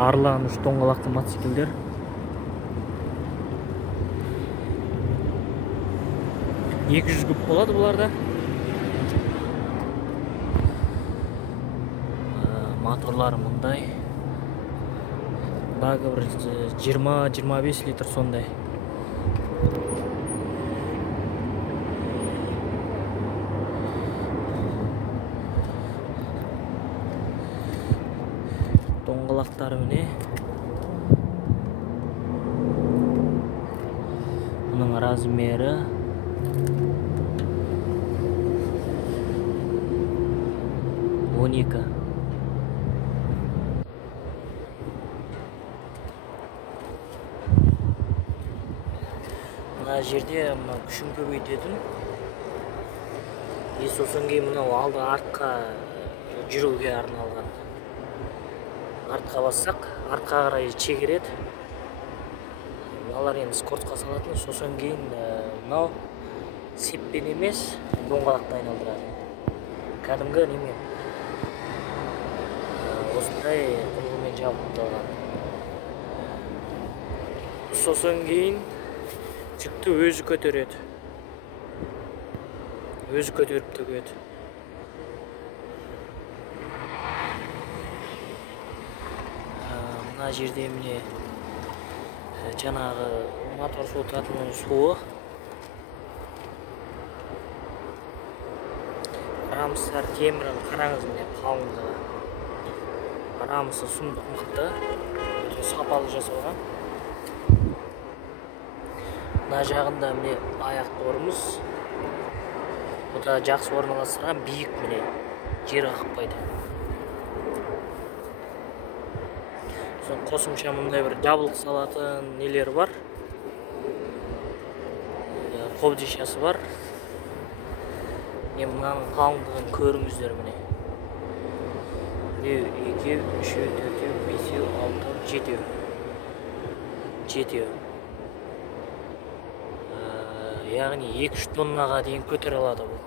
арылган уш доңголактуу мотоциклдер. Екі жүз күп болады бұларда. Моторлары мындай. Дағы бір 20-25 литр сондай. Доңголактары міне. Мұның размері 12. Мына жерде күшін көбейтетін. Сосын кейін мынау алды артқа жүруге арналған. Артқа бассақ, артқа қарай чегереді. Мыналар енді спортқа салатын. Сосын кейін мынау сеппен емес, доңғалақты айналдырады. Кәдімгі немен. Осындай құрылғымен жабдықталған. Сосын кейін жүкті өзі көтереді. Өзі көтеріп төгеді. Мына жерде міне жаңағы мотор суытатын суы. Рамыстар темірін қараңыз міне қалыңдығы. Рамысы сұмдық мықты, өте сапалы жасалған. Мына жағында міне аяқ торымыз. Бұда жақсы орналастырған биік міне жер қақпайды. Сосын қосымша мындай бір жабылық салатын нелер бар. Қобдишасы бар. Мынаның қалыңдығын көріңіздер міне. 2, 3, 4, 5, 6, 7. Яғни 2-3 тоннаға дейін көтере алады бұл.